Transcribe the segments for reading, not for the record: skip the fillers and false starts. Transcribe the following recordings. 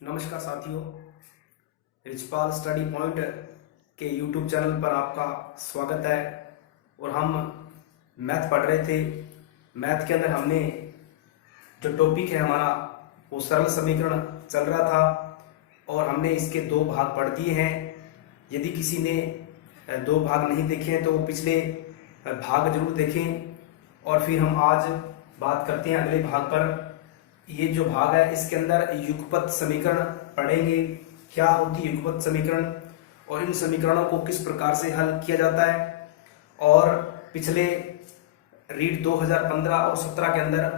नमस्कार साथियों, Richpal study point के यूट्यूब चैनल पर आपका स्वागत है। और हम मैथ पढ़ रहे थे। मैथ के अंदर हमने जो टॉपिक है हमारा वो सरल समीकरण चल रहा था और हमने इसके दो भाग पढ़ दिए हैं। यदि किसी ने दो भाग नहीं देखे हैं तो वो पिछले भाग जरूर देखें। और फिर हम आज बात करते हैं अगले भाग पर। ये जो भाग है इसके अंदर युगपत समीकरण पढ़ेंगे। क्या होती है युगपत समीकरण और इन समीकरणों को किस प्रकार से हल किया जाता है। और पिछले रीड 2015 और 17 के अंदर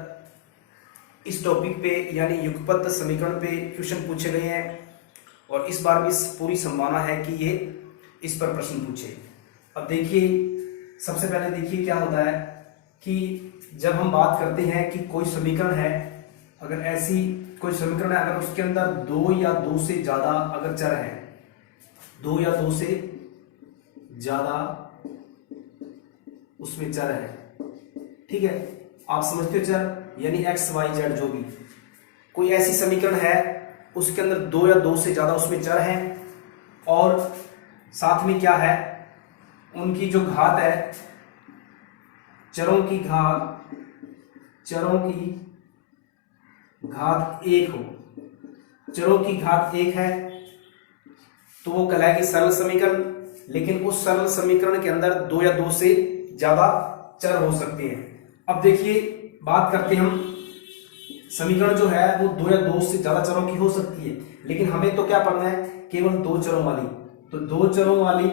इस टॉपिक पे यानी युगपत समीकरण पे क्वेश्चन पूछे गए हैं और इस बार भी पूरी संभावना है कि ये इस पर प्रश्न पूछे। अब देखिए, सबसे पहले देखिए क्या होता है कि जब हम बात करते हैं कि कोई समीकरण है, अगर ऐसी कोई समीकरण है, अगर उसके अंदर दो या दो से ज्यादा अगर चर है, दो या दो से ज्यादा उसमें चर है, ठीक है, आप समझते हो चर यानी एक्स वाई जेड जो भी कोई ऐसी समीकरण है उसके अंदर दो या दो से ज्यादा उसमें चर हैं और साथ में क्या है उनकी जो घात है, चरों की घात एक हो, चरों की घात एक है तो वो कहलाएगी सरल समीकरण। लेकिन उस सरल समीकरण के अंदर दो या दो से ज्यादा चर हो सकते हैं। अब देखिए, बात करते हैं हम समीकरण जो है वो दो या दो से ज्यादा चरों की हो सकती है, लेकिन हमें तो क्या पढ़ना है, केवल दो चरों वाली। तो दो चरों वाली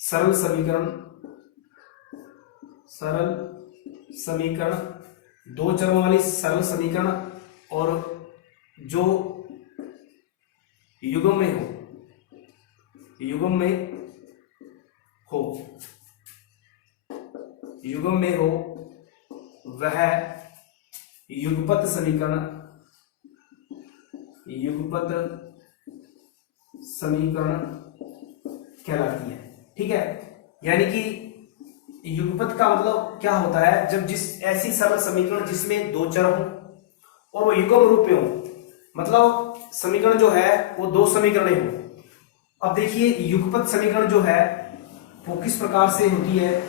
सरल समीकरण, दो चरों वाली सरल समीकरण और जो युग्म में हो वह युगपत समीकरण कहलाती है। ठीक है, यानी कि युगपत का मतलब क्या होता है, जब जिस ऐसी सरल समीकरण जिसमें दो चर हो और वो युग्म रूप में हो, मतलब समीकरण जो है वो दो समीकरण हो। अब देखिए, युगपत समीकरण जो है वो किस प्रकार से होती है।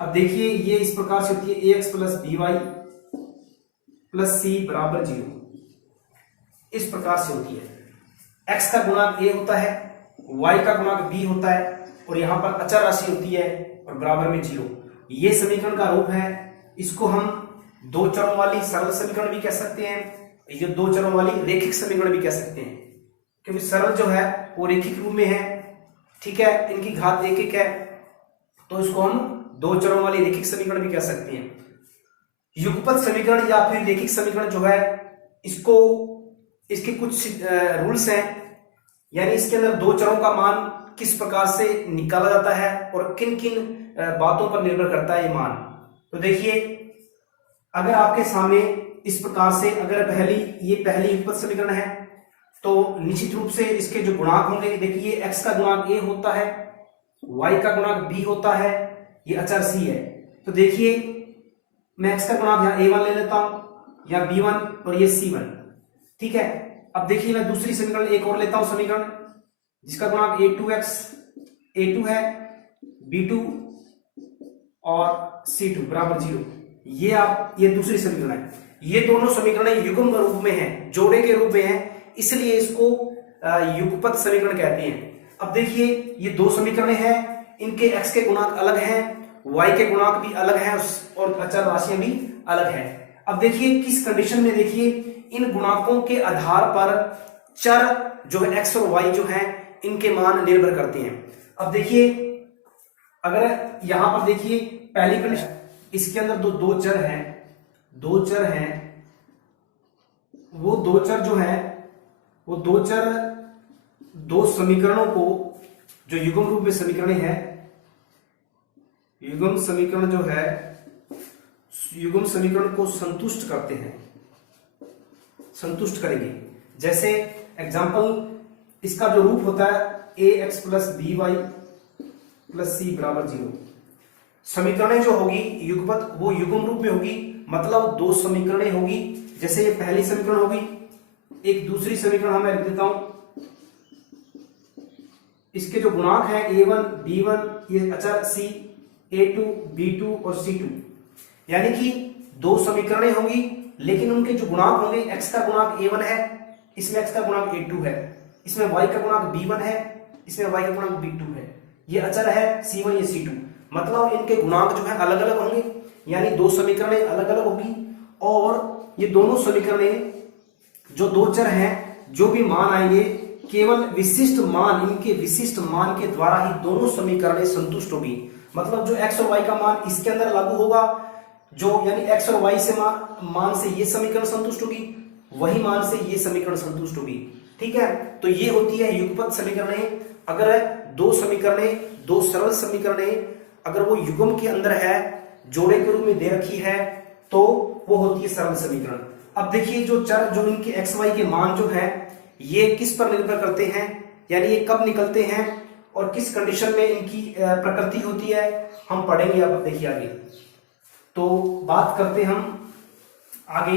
अब देखिए, ये इस प्रकार से होती है, ax plus b y plus c बराबर 0, इस प्रकार से होती है। x का गुणांक a होता है, y का गुणांक b होता है और यहां पर अचर राशि होती है और बराबर में 0। ये समीकरण का रूप है। इसको हम दो चरों वाली सरल समीकरण भी कह सकते हैं, ये दो चरों वाली रेखिक समीकरण भी कह सकते हैं, क्योंकि सरल जो है वो रेखिक रूप में है। ठीक है, इनकी घात एक एक है तो इसको हम दो चरों वाली रेखिक समीकरण भी कह सकते हैं। युगपत समीकरण या फिर रेखिक समीकरण जो है इसके कुछ रूल्स हैं, यानी इसके अंदर दो चरों का मान किस प्रकार से निकाला जाता है और किन किन बातों पर निर्भर करता है ये मान। तो देखिए, अगर आपके सामने इस प्रकार से अगर पहली युगपत समीकरण है तो निश्चित रूप से इसके जो गुणांक होंगे, देखिए x का गुणांक a होता है, y का गुणांक b होता है, ये अचर c है। तो देखिए, मैं x का गुणांक यहाँ a1 ले लेता हूं या b1 और ये c1। ठीक है, अब देखिए, मैं दूसरी समीकरण एक और लेता हूं, समीकरण जिसका गुणांक a2 है, b2 और c2 बराबर 0। ये दूसरी समीकरण है। ये दोनों समीकरण युग्म रूप में हैं, जोड़े के रूप में हैं, इसलिए इसको युगपत समीकरण कहते हैं। अब देखिए, ये दो समीकरण हैं, इनके x के गुणांक अलग हैं, y के गुणांक भी अलग हैं और अचर राशियां भी अलग हैं। अब देखिए, किस कंडीशन में, देखिए इन गुणांकों के आधार पर चर जो है x और y जो है इनके मान निर्भर करते हैं। अब देखिए, अगर यहां पर देखिए पहली कंडीशन, इसके अंदर दो चर हैं, वो दो चर जो है वो दो चर दो समीकरणों को, जो युग्म रूप में समीकरण है, युग्म समीकरण को संतुष्ट करेंगे। जैसे एग्जांपल, इसका जो रूप होता है ax plus b y plus c बराबर 0। समीकरणें जो होगी युगपत वो युग्म रूप में होगी मतलब दो समीकरणें होगी। जैसे ये पहली समीकरण होगी, एक दूसरी समीकरण हम लिख देता हूं। इसके जो गुणांक है a1 b1, ये अचर c, a2 b2 और c2, यानी कि दो समीकरणें होंगी, लेकिन उनके जो गुणांक होंगे, x का गुणांक a1 है, इसमें x का गुणांक a2 है, इसमें y का गुणांक b1 है, इसमें y का गुणांक b2 है, ये अचर है c1, ये c2। मतलब इनके गुणांक जो है अलग अलग होंगे, यानी दो समीकरणें अलग अलग होगी। और ये दोनों समीकरणें जो दो चर हैं, जो भी मान आएंगे, केवल विशिष्ट मान, इनके विशिष्ट मान के द्वारा ही दोनों समीकरणें संतुष्ट होगी। मतलब जो x और y का मान इसके अंदर लागू होगा, जो यानी x और y से मान से ये समीकरण संतुष्ट होगी, वही मान से ये समीकरण संतुष्ट होगी। ठीक है, तो ये होती है युगपत समीकरणें। अगर दो समीकरणें, दो सरल समीकरणें अगर वो युग्म के अंदर है, जोड़े के रूप में दे रखी है, तो वो होती है सरल समीकरण। अब देखिए, जो चर, जो इनके एक्स वाई के मान जो है, ये किस पर निर्भर करते हैं, यानी ये कब निकलते हैं और किस कंडीशन में इनकी प्रकृति होती है, हम पढ़ेंगे। अब देखिए आगे, तो बात करते हम आगे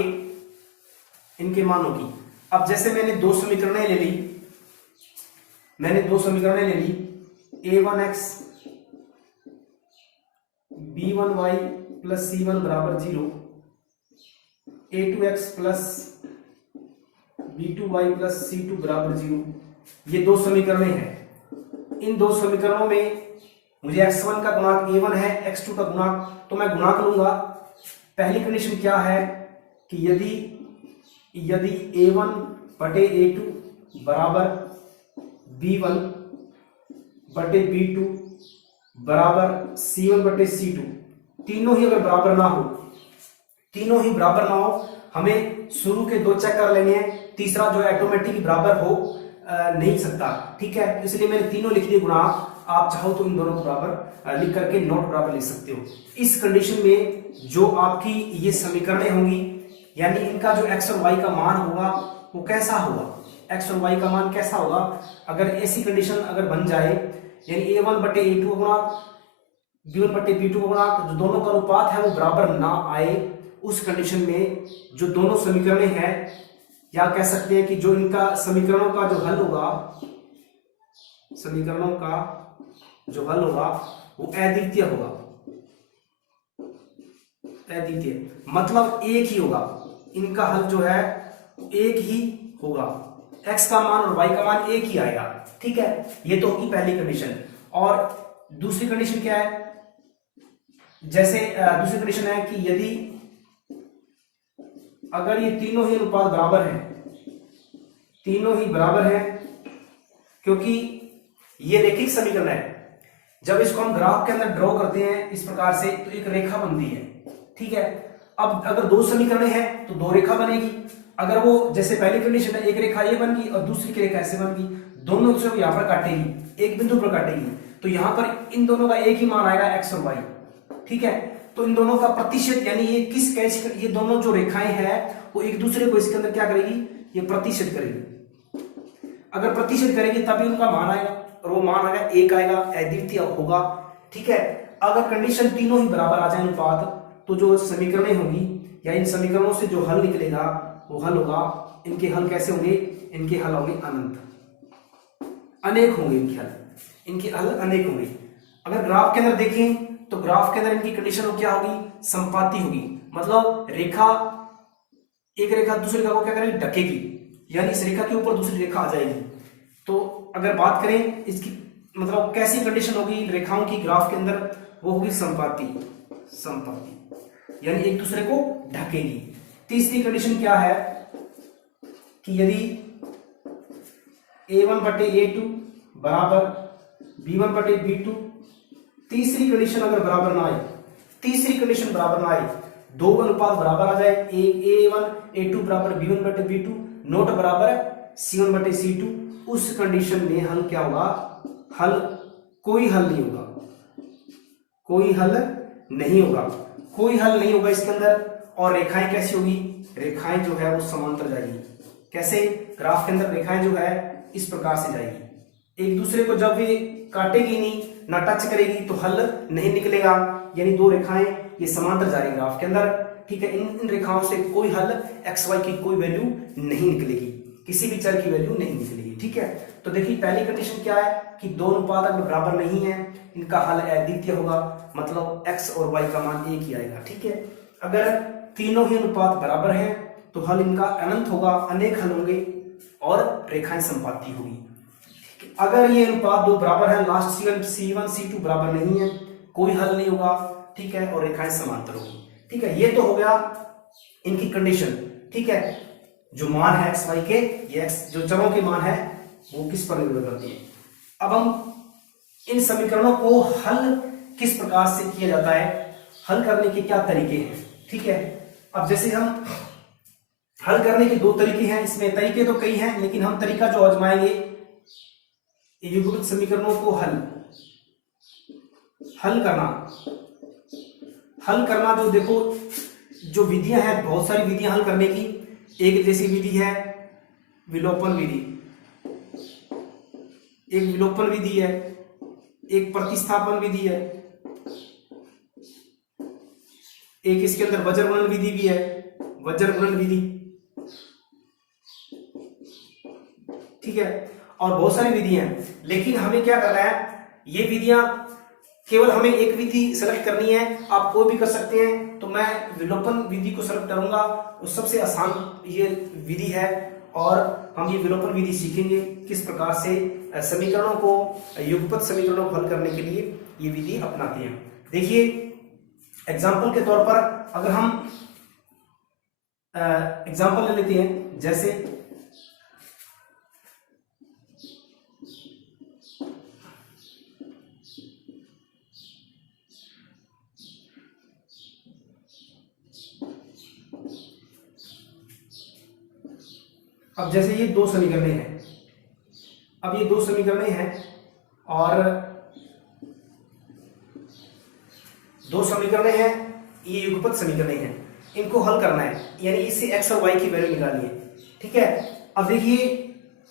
इनके मानों की। अब जैसे मैंने दो समीकरणें ले ली, a1x b1y प्लस c1 बराबर 0, a2x plus b2y plus c2 बराबर 0, ये दो समीकरणें हैं। इन दो समीकरणों में मुझे x1 का गुणांक a1 है, x2 का गुणांक, तो मैं गुणांक लूंगा। पहली कंडीशन क्या है कि यदि a1 बटे a2 बराबर b1 बटे b2 बराबर c1 बटे c2, तीनों ही अगर बराबर ना हो, हमें शुरू के दो चेक कर लेने हैं, तीसरा जो ऑटोमेटिक बराबर हो नहीं सकता। ठीक है, इसलिए मैंने तीनों लिख दिए गुणांक। आप चाहो तो इन दोनों को बराबर लिख करके नोट बराबर लिख सकते हो। इस कंडीशन में जो आपकी ये समीकरणें होंगी, यानी इनका जो x और y का मान होगा वो कैसा होगा, x और y का मान कैसा होगा, अगर ऐसी कंडीशन अगर बन जाए, यानी a1 बटे a2 गुणांक, b1 बटे b2 गुणांक, जो दोनों का अनुपात है वो बराबर ना आए, उस कंडीशन में जो दोनों समीकरणें हैं, या कह सकते हैं कि जो इनका समीकरणों का जो हल होगा वो अद्वितीय होगा। अद्वितीय मतलब एक ही होगा, इनका हल जो है एक ही होगा, x का मान और y का मान एक ही आएगा। ठीक है, ये तो होगी पहली कंडीशन। और दूसरी कंडीशन क्या है, जैसे दूसरी कंडीशन है कि यदि अगर ये तीनों ही अनुपात बराबर हैं, क्योंकि ये रैखिक समीकरण है, जब इसको हम ग्राफ के अंदर ड्रॉ करते हैं इस प्रकार से, तो एक रेखा बनती है। ठीक है, अब अगर दो समीकरणें हैं तो दो रेखा बनेगी। अगर वो जैसे पहली कंडीशन है, एक रेखा ये बन गई और दूसरी की रेखा ऐसे बन गई, दोनों दूसरे को यहां पर काटेगी, एक बिंदु पर काटेगी, तो यहां पर इन दोनों का एक ही मान आएगा, x और y। ठीक है, तो इन दोनों का प्रतिशत, यानी ये किस कैच, ये दोनों जो रेखाएं हैं वो एक दूसरे को इसके अंदर क्या करेगी, ये प्रतिशत करेगी। अगर प्रतिशत करेगी तभी उनका मान आएगा, और वो मान आएगा एक आएगा, अद्वितीय होगा। ठीक है, अगर कंडीशन तीनों ही बराबर आ जाए अनुपात, तो जो समीकरणें होंगी या इन समीकरणों से जो हल निकलेगा वो हल होगा, इनके हल कैसे होंगे, इनके हल होंगे अनंत, अनेक होंगे इनके हल अनेक होंगे। अगर ग्राफ के अंदर देखें तो ग्राफ के अंदर इनकी कंडीशन क्या होगी, संपाती होगी, मतलब एक रेखा दूसरी रेखा को क्या करेगी, ढकेगी, यानी इस रेखा के ऊपर दूसरी रेखा आ जाएगी। तो अगर बात करें इसकी, मतलब कैसी कंडीशन होगी रेखाओं की ग्राफ के अंदर, वो होगी संपाती, यानी एक दूसरे को ढकेगी। तीसरी कंडीशन क्या है कि यदि a1 बटे a2 बराबर b1 बटे b2, तीसरी कंडीशन अगर बराबर ना आए, दो अनुपात बराबर आ जाए, a1 a2 बराबर b1 बटे b2, नोट बराबर c1 बटे c2, उस कंडीशन में हल क्या होगा, कोई हल नहीं होगा इसके अंदर। और रेखाएं कैसी होगी, रेखाएं जो है वो समांतर जाएगी। कैसे, ग्राफ के अंदर रेखाएं जो है इस प्रकार से जाएगी, एक दूसरे को जब ये काटेगी नहीं, ना टच करेगी, तो हल नहीं निकलेगा, यानी दो रेखाएं ये समांतर जा रही ग्राफ के अंदर। ठीक है, इन रेखाओं से कोई हल एक्स वाई की कोई वैल्यू नहीं निकलेगी, किसी भी चर की वैल्यू नहीं निकलेगी। ठीक है, तो देखिए पहली कंडीशन क्या है कि दो अनुपात अगर बराबर नहीं है, इनका हल अद्वितीय होगा, मतलब एक्स और वाई का मान एक ही आएगा। ठीक है, अगर तीनों ही अनुपात बराबर हैं तो हल इनका अनंत होगा, अनेक हल होंगे और रेखाएं संपाती होगी। अगर ये अनुपात दो बराबर है, लास्ट C1 C2 बराबर नहीं है, कोई हल नहीं होगा। ठीक है, और रेखाएं समांतर होगी। ठीक है, ये तो हो गया इनकी कंडीशन। ठीक है, जो मान है एक्स वाई के, ये एक्स जो चरों के मान है वो किस पर निर्भर करती है। अब हम इन समीकरणों को हल किस प्रकार से किया जाता है, हल करने के क्या तरीके हैं। ठीक है, अब जैसे हम हल करने के दो तरीके हैं, इसमें तरीके तो कई हैं लेकिन हम तरीका जो आजमाएंगे, युग्मित समीकरणों को हल करना जो देखो, जो विधियां हैं, बहुत सारी विधियां हल करने की। एक जैसी विधि है विलोपन विधि, एक विलोपन विधि है, एक प्रतिस्थापन विधि है, एक इसके अंदर वज्र गुणन विधि भी है, वज्र गुणन विधि। ठीक है, और बहुत सारी विधियां हैं, लेकिन हमें क्या करना है, ये विधियां केवल हमें एक विधि सेलेक्ट करनी है, आप कोई भी कर सकते हैं। तो मैं विलोपन विधि को सेलेक्ट करूंगा, वो सबसे आसान ये विधि है, और हम ये विलोपन विधि सीखेंगे किस प्रकार से समीकरणों को, युगपत समीकरणों को हल करने के लिए ये विधि अपनाते हैं। देखिए एग्जाम्पल के तौर पर अगर हम एग्जाम्पल ले लेते हैं, जैसे अब जैसे ये दो समीकरणें हैं, अब ये दो समीकरणें हैं और दो समीकरणें हैं, ये युगपत समीकरणें हैं, इनको हल करना है, यानी इससे एक्स और वाई की वैल्यू निकालनी है। ठीक है, अब देखिए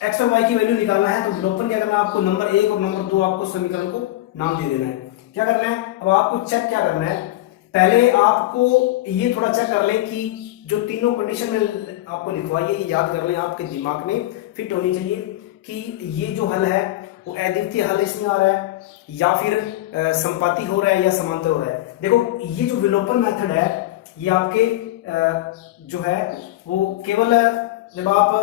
एक्स और वाई की वैल्यू निकालना है तो विलोपन क्या करना है, आपको नंबर 1 और नंबर 2 आपको समीकरण को नाम दे देना है। क्या करना है, अब आपको चेक क्या करना है, पहले आपको ये थोड़ा चेक कर लें कि जो तीनों कंडीशन में आपको लिखवाई है, ये याद कर लें, आपके दिमाग में फिट होनी चाहिए कि ये जो हल है वो अद्वितीय हल इसमें आ रहा है या फिर संपाती हो रहा है या समांतर हो रहा है। देखो ये जो विलोपन मेथड है, ये आपके जो है वो केवल जब आप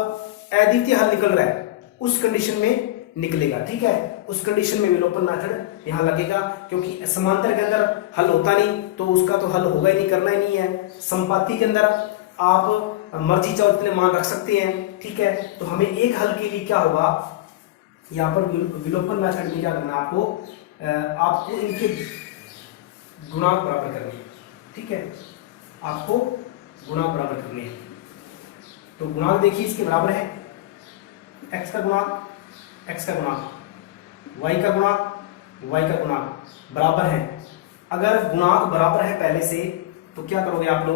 अद्वितीय हल निकल रहा है उस कंडीशन में निकलेगा। ठीक है, उस कंडीशन में विलोपन मेथड यहां लगेगा, क्योंकि समांतर के अंदर हल होता नहीं तो उसका तो हल होगा ही नहीं, करना ही नहीं है। संपाती के अंदर आप मर्जी चाहो इतने मान रख सकते हैं। ठीक है, तो हमें एक हल के लिए क्या होगा, यहाँ पर विलोपन मेथड में क्या करना है, आपको इनके गुणांक बराबर करने हैं। ठीक है, आपको गुणांक बराबर करने हैं, तो गुणांक देखिए इसके बराबर है, एक्स का गुणांक एक्स का गुणांक, वाई का गुणांक वाई का गुणांक बराबर है। अगर गुणांक बराबर है पहले से तो क्या करोगे आप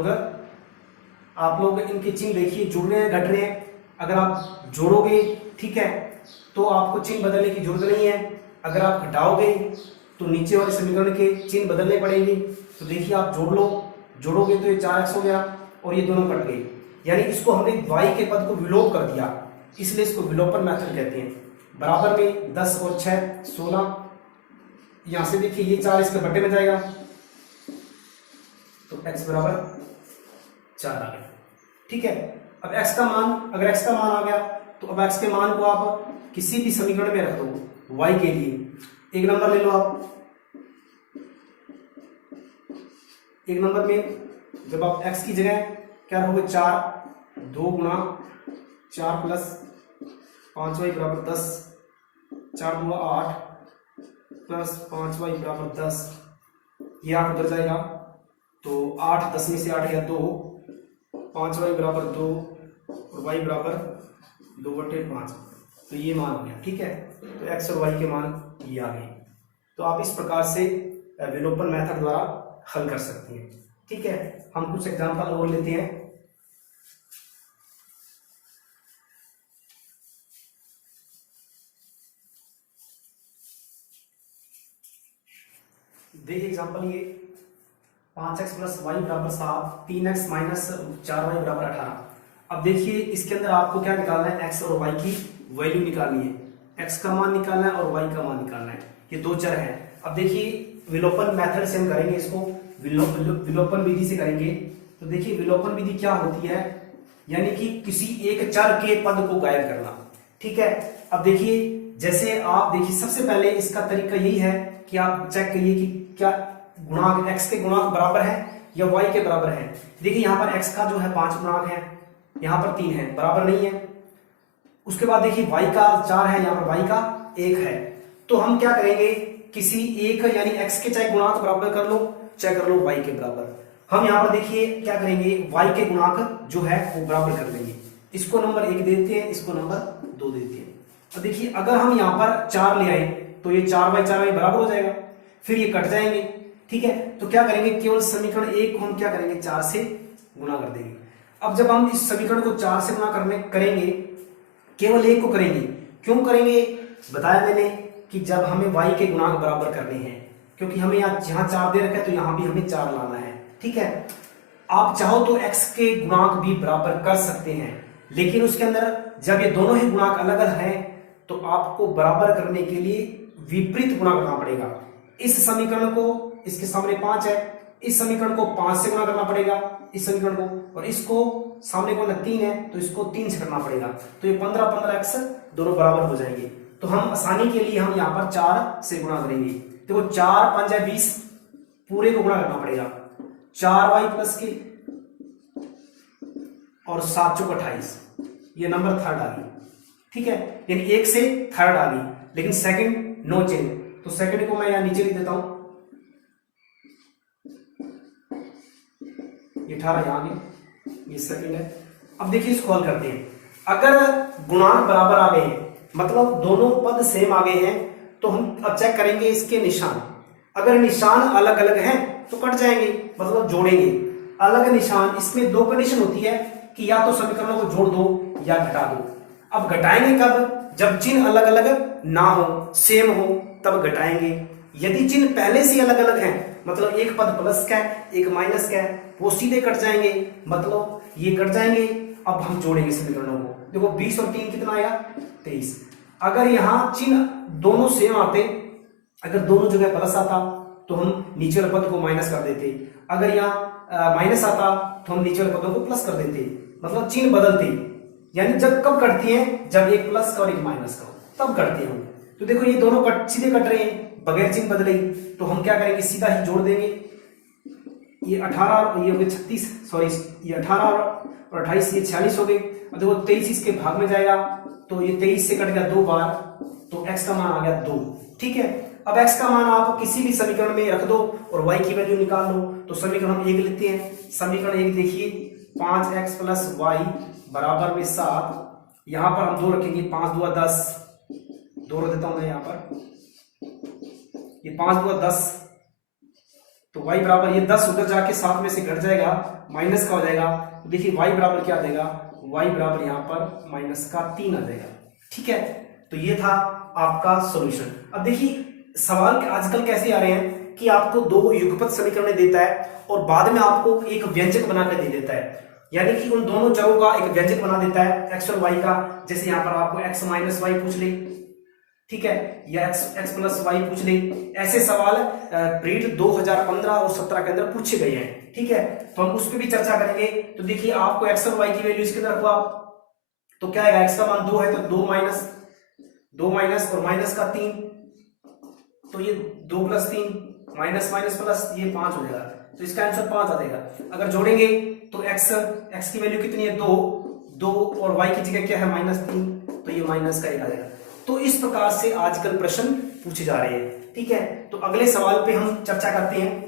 लोग इनके चिन्ह देखिए, जुड़ रहे हैं घट रहे हैं, अगर आप जोड़ोगे ठीक है तो आपको चिन्ह बदलने की जरूरत नहीं है, अगर आप घटाओगे तो नीचे वाले समीकरण के चिन्ह बदलने पड़ेंगे। तो देखिए आप जोड़ोगे तो ये 4x हो गया और ये दोनों कट गए, यानी इसको हमने y के पद को विलोप कर दिया, इसलिए इसको विलोपन मेथड कहते हैं। बराबर में 10 और 6 16, यहां से देखिए ये 4 इसके बट्टे में जाएगा तो x बराबर 4 आ गया। ठीक है, अब x का मान, अगर x का मान आ गया तो अब x के मान को आप किसी भी समीकरण में रख दो y के लिए। एक नंबर ले लो आप, एक नंबर में जब आप x की जगह क्या रखोगे, 4 2 गुणा 4 प्लस 5y बराबर 10, 4 2 8 प्लस 5y बराबर 10, ये 8 उधर जाएगा तो 8 10 में से 8 गया 2, 5y बराबर 2 और y बराबर 2/5, तो ये मान हो गया। ठीक है, तो x और y के मान ये आ गए। तो आप इस प्रकार से विलोपन मेथड द्वारा हल कर सकते हैं। ठीक है, हम कुछ एग्जांपल और लेते हैं। देखिए एग्जांपल ये 5x प्लस वाई बराबर 7, 3x माइनस 4y बराबर 18। अब देखिए इसके अंदर आपको क्या निकालना है, x और y की वैल्यू निकालनी है, x का मान निकालना है और y का मान निकालना है, ये दो चर है। अब देखिए विलोपन मेथड से हम करेंगे इसको, विलोपन विधि से करेंगे। तो देखिए विलोपन विधि क्या होती है, यानी कि किसी एक चर के पद को गायब करना, ठीक है। अब देखिए जैसे आप देखिए सबसे पहले इसका तरीका यही है कि आप चेक करिए कि क्या गुणांक x के गुणांक बराबर है या y के बराबर है। देखिए यहाँ पर x का जो है 5 गुणांक है, यहाँ पर 3 है, बराबर नहीं है। उसके बाद देखिए y का 4 है, यहाँ पर y का 1 है। तो हम क्या करेंगे, किसी एक यानी x के चाहे गुणांक बराबर कर लो चाहे कर लो y के बराबर, हम यहाँ पर देखिए क्या करेंगे, y के गुणांक जो है वो बराबर कर देंगे। इसको नंबर 1 देते हैं, इसको नंबर 2 देते हैं। अब देखिए अगर हम यहाँ पर 4 ले आए तो ये 4/4 बराबर हो जाएगा, फिर ये कट जाएंगे, ठीक है। तो क्या करेंगे, केवल समीकरण 1 को हम क्या करेंगे, 4 से गुणा कर देंगे। अब जब हम इस समीकरण को 4 से गुणा करेंगे, केवल 1 को करेंगे, क्यों करेंगे, बताया मैंने कि जब हमें y के गुणांक बराबर करने हैं, क्योंकि हमें यहाँ 4 दे रखा है तो यहाँ भी हमें 4 लाना है, ठीक है। आप चाहो तो x के गुणांक भी बराबर कर सकते हैं, लेकिन उसके अंदर जब ये दोनों ही गुणांक अलग अलग हैं तो आपको बराबर करने के लिए विपरीत गुणा करना पड़ेगा। इस समीकरण को, इसके सामने 5 है, इस समीकरण को 5 से गुणा करना पड़ेगा इस समीकरण को, और इसको सामने को 3 है तो इसको 3 से करना पड़ेगा। तो ये 15x दोनों बराबर हो जाएंगे। तो हम आसानी के लिए हम यहाँ पर 4 से गुणा करेंगे। देखो 4 5 है 20, पूरे को गुणा करना पड़ेगा, 4y प्लस के और 7 चौक 28, ये नंबर थर्ड आ गई, ठीक है। यानी 1 से थर्ड आ गई, लेकिन सेकंड नो चेंज, तो सेकंड को मैं यहां नीचे लिख देता हूं, ये 18 यहां गई, ये सेकंड है। अब देखिए इसको हल करते हैं। अगर गुणांक बराबर आ गए हैं, मतलब दोनों पद सेम आ गए हैं, तो हम अब चेक करेंगे इसके निशान। अगर निशान अलग अलग हैं तो कट जाएंगे, मतलब जोड़ेंगे। अलग निशान, इसमें दो कंडीशन होती है कि या तो समीकरणों को जोड़ दो या घटा दो। अब घटाएंगे कब, जब चिन्ह अलग अलग ना हो, सेम हो, तब घटाएंगे। यदि चिन्ह पहले से अलग अलग हैं, मतलब एक पद प्लस का है एक माइनस का है, वो सीधे कट जाएंगे, मतलब ये कट जाएंगे। अब हम जोड़ेंगे समीकरणों को। देखो 20 और 3 कितना आया, 23। अगर यहाँ चिन्ह दोनों सेम आते, अगर दोनों जगह प्लस आता तो हम नीचे वाले पद को माइनस कर देते, अगर यहाँ माइनस आता तो हम नीचे वाले पदों को प्लस कर देते, मतलब चिन्ह बदलते। यानी जब कब कटती हैं, जब एक प्लस का और एक माइनस का हो तब कटते हैं। तो देखो ये दोनों सीधे कट रहे हैं बगैर चिन्ह बदले, तो हम क्या करेंगे, सीधा ही जोड़ देंगे। ये 18 और ये हो गए 36, सॉरी ये 18 और 28 ये 46 हो गए। और देखो 23 इसके भाग में जाएगा, तो ये 23 से कट गया 2 बार, तो x का मान आ गया 2, ठीक है। अब x का मान आप किसी भी समीकरण में रख दो और y की वैल्यू निकाल लो। तो समीकरण हम 1 लेते हैं, समीकरण 1 देखिए 5x प्लस वाई बराबर में 7, यहां पर हम 2 रखेंगे, 5 दूआ 10, 2 रख देता हूं मैं यहां पर, ये 5 दूआ 10, तो y बराबर ये 10 उधर जाके 7 में से घट जाएगा, माइनस का हो जाएगा। तो देखिए y बराबर क्या आ जाएगा, y बराबर यहाँ पर माइनस का 3 आ जाएगा, ठीक है। तो ये था आपका सॉल्यूशन। अब देखिए सवाल आजकल कैसे आ रहे हैं कि आपको 2 युगपत समीकरण देता है और बाद में आपको एक व्यंजक बना कर दे देता है, यानी कि उन दोनों चरों का एक व्यंजक बना देता है x और y का। जैसे यहाँ पर आपको x माइनस वाई पूछ ले, ठीक है, या x प्लस वाई पूछ ले। ऐसे सवाल प्रीट 2015 और 17 के अंदर पूछे गए हैं, ठीक है। तो हम उस पर भी चर्चा करेंगे। तो देखिए आपको x और y की वैल्यू इसके अंदर रखो आप, तो क्या आएगा, x का मान 2 है तो 2 माइनस और माइनस का 3, तो ये 2 प्लस 3 माइनस माइनस प्लस, ये 5 हो जाएगा। तो इसका आंसर 5 आ जाएगा। अगर जोड़ेंगे तो x की वैल्यू कितनी है, 2 और y की जगह क्या है, -3, तो ये माइनस का 1 आ जाएगा। तो इस प्रकार से आजकल प्रश्न पूछे जा रहे हैं, ठीक है। तो अगले सवाल पे हम चर्चा करते हैं।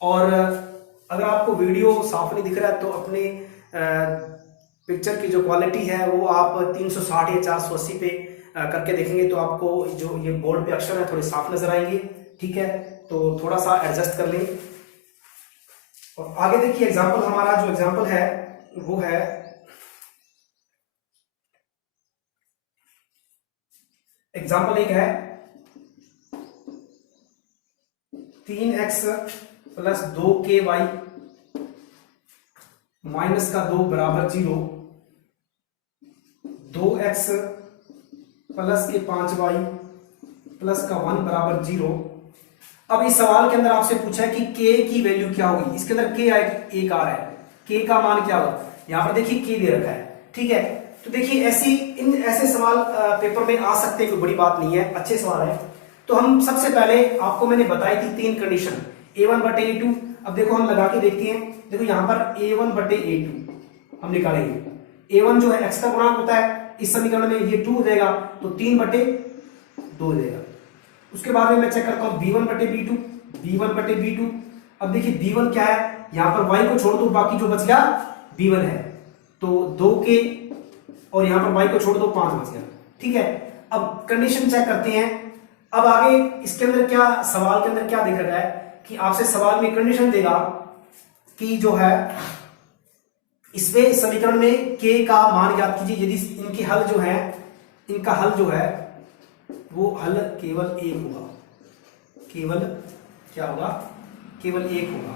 और अगर आपको वीडियो साफ नहीं दिख रहा है तो अपने पिक्चर की जो क्वालिटी है वो आप 360 या 480 पे करके देखेंगे तो आपको जो ये बोर्ड पे अक्षर है थोड़े साफ नजर आएंगे, ठीक है। तो थोड़ा सा एडजस्ट कर लें। और आगे देखिए एग्जाम्पल, हमारा जो एग्जाम्पल है वो है एग्जाम्पल एक है 3x प्लस 2ky माइनस का 2 बराबर 0, 2x प्लस के 5y प्लस का 1 बराबर 0। अब इस सवाल के अंदर आपसे पूछा है कि k की वैल्यू क्या होगी। इसके अंदर k एक आ रहा है, k का मान क्या होगा। यहां पर देखिए k दे रखा है, ठीक है। तो देखिए ऐसे सवाल पेपर में आ सकते हैं, कोई बड़ी बात नहीं है, अच्छे सवाल है। तो हम सबसे पहले आपको मैंने बताई थी 3 कंडीशन, a1 बटे a2। अब देखो हम लगा के देखते हैं। देखो यहां पर a1 बटे a2 हम निकालेंगे। a1 जो है x का गुणांक होता है, इस समीकरण में ये 2 हो जाएगा, तो 3 बटे 2 हो जाएगा। उसके बाद में मैं चेक करता हूं b1 बटे b2, b1 बटे b2। अब देखिए b1 क्या है, यहां पर y को छोड़ दो, बाकी जो बच गया b1 है, तो 2k और यहां पर y को छोड़ दो 5 बच गया, ठीक है। अब कंडीशन चेक करते हैं। अब आगे इसके अंदर क्या, सवाल के अंदर क्या दिख रहा है कि आपसे सवाल में कंडीशन देगा कि जो है इसमें समीकरण में k का मान ज्ञात कीजिए यदि इनके हल जो है, इनका हल जो है वो हल केवल एक होगा। केवल क्या होगा, केवल एक होगा,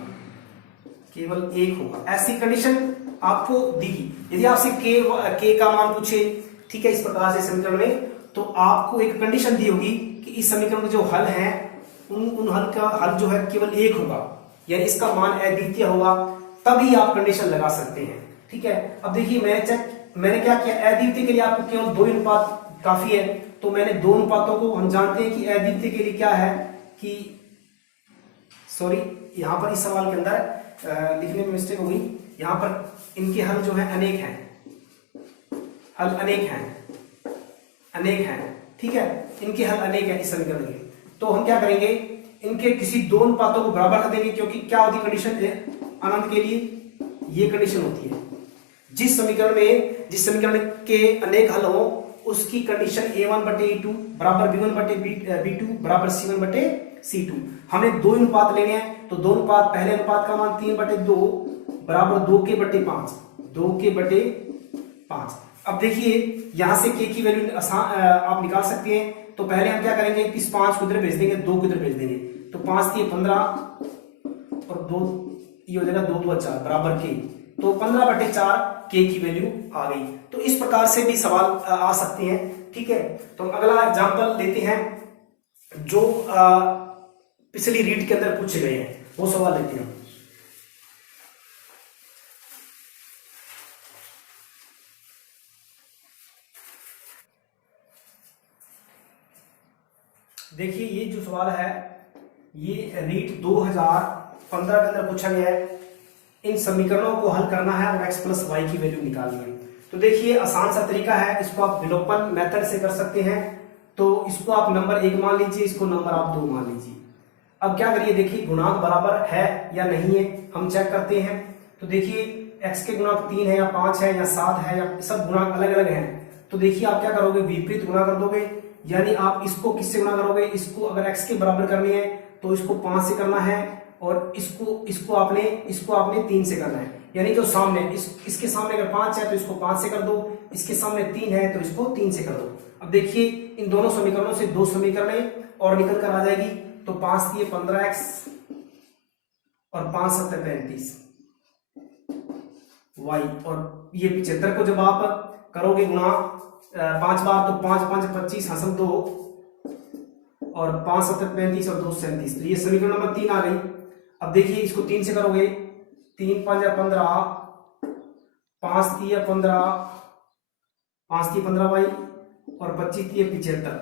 केवल एक होगा। ऐसी कंडीशन आपको दी। यदि आपसे k का मान पूछे, ठीक है, इस प्रकार से समीकरण में, तो आपको एक कंडीशन दी होगी कि इस समीकरण में जो हल है उन हल का हल जो है केवल एक होगा, यानी इसका मान अद्वितीय होगा, तभी आप कंडीशन लगा सकते हैं, ठीक है। अब देखिए मैंने क्या किया, अद्वितीय के लिए आपको केवल 2 अनुपात काफी है, तो मैंने 2 अनुपातों को, हम जानते हैं कि अद्वितीय के लिए क्या है कि, सॉरी यहां पर इस सवाल के अंदर लिखने में मिस्टेक हो गई। यहां पर इनके हल जो है अनेक हैं, हल अनेक हैं, अनेक हैं, ठीक है, इनके हल अनेक है इस समीकरण के। तो हम क्या करेंगे, इनके किसी 2 अनुपातों को बराबर कर देंगे, क्योंकि क्या होती कंडीशन अनंत के लिए, ये कंडीशन होती है जिस समीकरण के अनेक हल हो उसकी कंडीशन a1 बटे a2 बराबर b1 बटे b2 बराबर c1 बटे c2। हमें 2 अनुपात लेने हैं, तो 2 अनुपात, पहले अनुपात का मान 3 बटे 2 बराबर 2k बटे 5, 2k बटे 5। अब देखिए यहां से k की वैल्यू आप निकाल सकते हैं। तो पहले हम क्या करेंगे, इस 5 को इधर भेज देंगे, 2 को इधर भेज देंगे, तो 5 दिए 15 और 2 ये हो जाएगा 2 2 4 बराबर k, तो 15 बटे 4 k की वैल्यू आ गई। तो इस प्रकार से भी सवाल आ सकते हैं, ठीक है। तो हम अगला एग्जांपल लेते हैं जो पिछली रीड के अंदर पूछे गए हैं, वो सवाल लेते हैं। देखिए ये जो सवाल है ये रीट 2015 के अंदर पूछा गया है। इन समीकरणों को हल करना है और x प्लस वाई की वैल्यू निकालनी है। तो देखिए आसान सा तरीका है, इसको आप विलोपन मेथड से कर सकते हैं। तो इसको आप नंबर 1 मान लीजिए, इसको नंबर आप 2 मान लीजिए। अब क्या करिए, देखिए गुणांक बराबर है या नहीं है हम चेक करते हैं। तो देखिए x के गुणांक 3 है या 5 है या 7 है, या सब गुणांक अलग अलग हैं। तो देखिए आप क्या करोगे, विपरीत गुणा कर दोगे, यानी आप इसको किससे गुणा करोगे, इसको अगर x के बराबर करनी है तो इसको 5 से करना है, और इसको आपने 3 से करना है। यानी जो सामने इसके सामने अगर 5 है तो इसको 5 से कर दो, इसके सामने 3 है तो इसको 3 से कर दो। अब देखिए इन दोनों समीकरणों से 2 समीकरणें और निकल कर आ जाएगी। तो 5 दिए 15x और 5 7 35 y, और ये 75 को जब आप करोगे गुणा 5 बार, तो 5 5 25 हासिल 2 और 5 7 35 और 2 37, तो ये समीकरण नंबर 3 आ गई। अब देखिए इसको 3 से करोगे, 3 5 15, 5 3 15, 5 3 15 y और 25 3 75,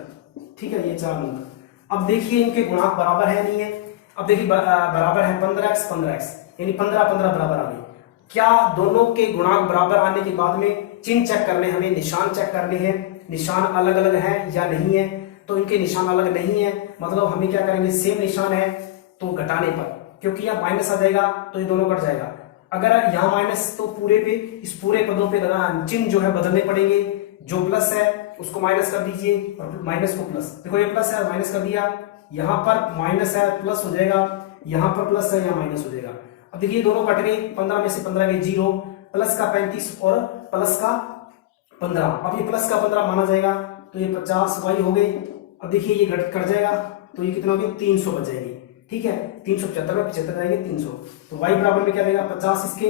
ठीक है, ये 4 अंक। अब देखिए इनके गुणांक बराबर है नहीं है। अब देखिए बराबर है 15x 15x, यानी 15 15 बराबर आ गए। क्या दोनों के गुणांक बराबर आने के बाद में चिन्ह चेक करने, हमें निशान चेक करने हैं, निशान अलग अलग है या नहीं है। तो इनके निशान अलग नहीं है, मतलब हमें क्या करेंगे, सेम निशान है तो घटाने पर, क्योंकि यहाँ माइनस आ जाएगा तो ये दोनों कट जाएगा। अगर यहाँ माइनस तो पूरे पे, इस पूरे पदों पे चिन्ह जो है बदलने पड़ेंगे। जो प्लस है उसको माइनस कर दीजिए और माइनस को प्लस, देखो ये प्लस है माइनस कर दिया, यहाँ पर माइनस है प्लस हो जाएगा, यहाँ पर प्लस है यहाँ माइनस हो जाएगा। अब देखिए दोनों कट गए, 15 में से 15 गए 0, प्लस का 35 और प्लस का 15। अब ये प्लस का 15 माना जाएगा तो ये 50y हो गई। अब देखिए ये घट कट जाएगा तो ये कितना हो गया 300 बच जाएगी। ठीक है, 375 में 75 जाएंगे 300, तो y बराबर में क्या देगा 50, इसके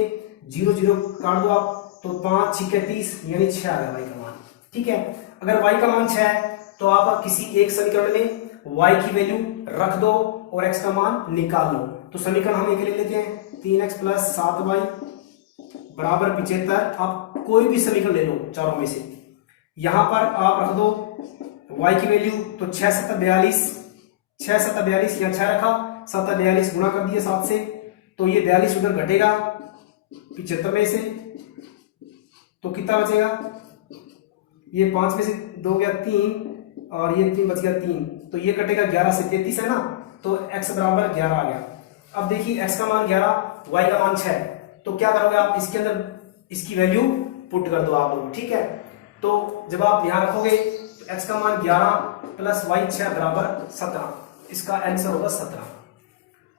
0 0 काट दो आप तो 5 6 30 यानी 6 आ गया y का मान। ठीक है, अगर y का मान 6 है तो आप किसी एक समीकरण में y की वैल्यू रख दो और x का मान निकाल लो। तो समीकरण हम एक ले लेते हैं 3x प्लस 7y बराबर 75। आप कोई भी समीकरण ले लो चारों में से, यहां पर आप रख दो y की वैल्यू तो 6 7 42, 6 7 42 यहाँ 6 रखा, 7 42 गुणा कर दिया 7 से, तो ये 42 उधर घटेगा 75 में से, तो कितना बचेगा, ये 5 में से 2 गया 3 और ये 3 बच गया 3, तो ये कटेगा 11 से 33 है ना, तो x बराबर 11 आ गया। अब देखिए x का मान 11, y का मान 6, तो क्या करोगे आप इसके अंदर इसकी वैल्यू पुट कर दो आप लोग। ठीक है, तो जब आप यहां रखोगे तो x का मान 11 प्लस y 6 बराबर 17, इसका आंसर होगा 17।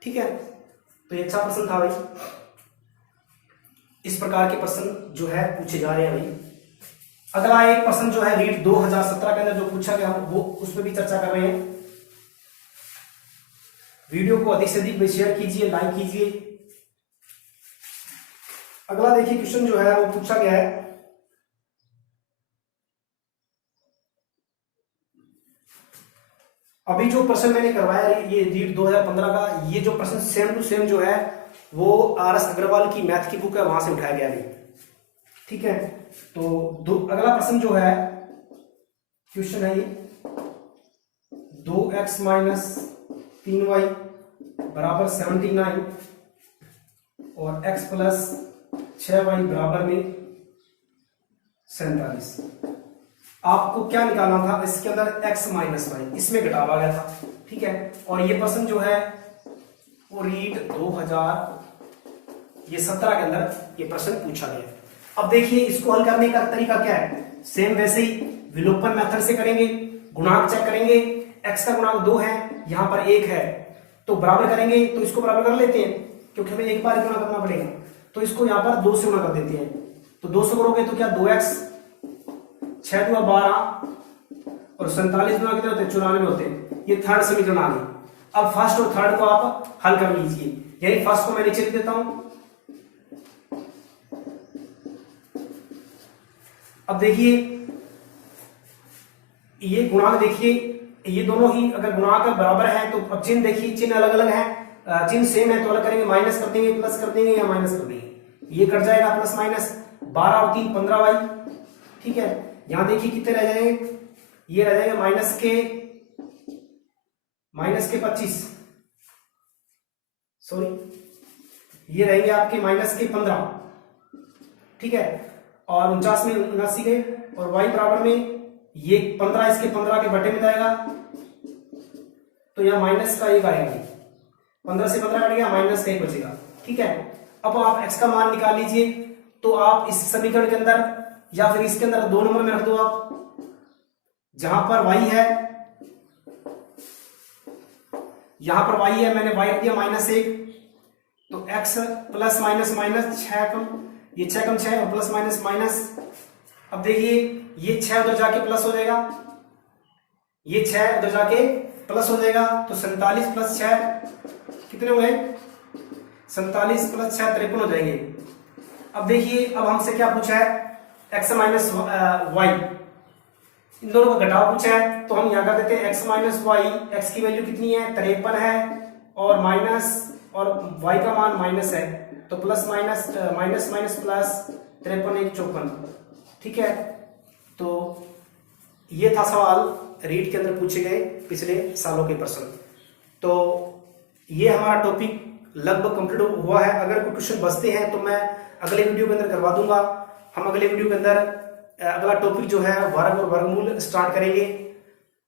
ठीक है, तो ये अच्छा प्रश्न था भाई। इस प्रकार के प्रश्न जो है पूछे जा रहे हैं भाई। अगला एक प्रश्न जो है रीट 2017 के अंदर जो पूछा गया वो उस पर भी चर्चा कर रहे हैं। वीडियो को अधिक से अधिक शेयर कीजिए, लाइक कीजिए। अगला देखिए क्वेश्चन जो है वो पूछा गया है, अभी जो प्रश्न मैंने करवाया ये रीट 2015 का, ये जो प्रश्न सेम टू सेम जो है वो RS अग्रवाल की मैथ की बुक है, वहां से उठाया गया अभी। ठीक है, तो अगला प्रश्न जो है क्वेश्चन है ये 2x माइनस 3y बराबर 79 और x प्लस 6y बराबर में 47। आपको क्या निकालना था, इसके अंदर x माइनस वाई, इसमें घटावा गया था। ठीक है, और ये प्रश्न जो है वो रीट 2017 के अंदर ये प्रश्न पूछा गया। अब देखिए इसको हल करने का तरीका क्या है, सेम वैसे ही विलोपन मेथड से करेंगे। गुणांक चेक करेंगे, x का गुणांक 2 है, यहां पर 1 है, तो बराबर करेंगे तो इसको बराबर कर लेते हैं क्योंकि हमें एक बार गुणा करना पड़ेगा, तो इसको यहां पर 2 से गुणा कर देते हैं। तो 2 से करोगे तो क्या 2x, 6 2 12 और 47 गुणा कितने होते हैं 94 होते हैं। ये थर्ड समीकरण आ गई। अब फर्स्ट और थर्ड को आप हल कर लीजिए, यानी फर्स्ट को मैं नीचे लिख देता हूं। अब देखिए ये गुणांक, देखिए ये दोनों ही अगर गुणांक बराबर है तो अब चिन्ह देखिए, चिन्ह अलग अलग है, चिन्ह सेम है तो अलग करेंगे, माइनस कर देंगे, प्लस कर देंगे या माइनस कर देंगे, ये कट जाएगा प्लस माइनस 12 और 3 15y। ठीक है, यहां देखिए कितने रह जाएंगे, ये रह जाएगा माइनस के 25, सॉरी ये रहेंगे आपके माइनस के 15। ठीक है, और 49 में 79 गए और y बराबर में ये 15 इसके 15 के बटे में जाएगा तो यहां माइनस का 1 आएगा, 15 से 15 कट गया, माइनस का 1 बचेगा। ठीक है, अब आप x का मान निकाल लीजिए, तो आप इस समीकरण के अंदर या फिर इसके अंदर 2 नंबर में रख दो आप, जहां पर y है, यहां पर y है, मैंने y रख दिया -1, तो x प्लस माइनस माइनस 6 कम, ये 6 कम 6 और प्लस माइनस माइनस। अब देखिए ये 6 उधर जाके प्लस हो जाएगा, ये 6 उधर जाके प्लस हो जाएगा, तो 47 प्लस 6 कितने हो गए, 47 प्लस 6 53 हो जाएंगे। अब देखिए अब हमसे क्या पूछा है, x माइनस वाई, इन दोनों का घटाव पूछा है, तो हम यहाँ कर देते हैं x माइनस वाई, एक्स की वैल्यू कितनी है 53 है और माइनस, और y का मान माइनस है, तो plus minus minus minus plus 53 1 54। ठीक है, तो ये था सवाल रीट के अंदर पूछे गए पिछले सालों के प्रश्न। तो ये हमारा टॉपिक लगभग कंप्लीट हुआ है। अगर कोई क्वेश्चन बचते हैं तो मैं अगले वीडियो के अंदर करवा दूंगा। हम अगले वीडियो के अंदर अगला टॉपिक जो है वर्ग और वर्गमूल स्टार्ट करेंगे।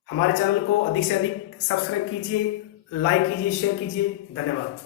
हमारे चैनल को अधिक से अधिक सब्सक्राइब कीजिए, लाइक कीजिए, शेयर कीजिए। धन्यवाद।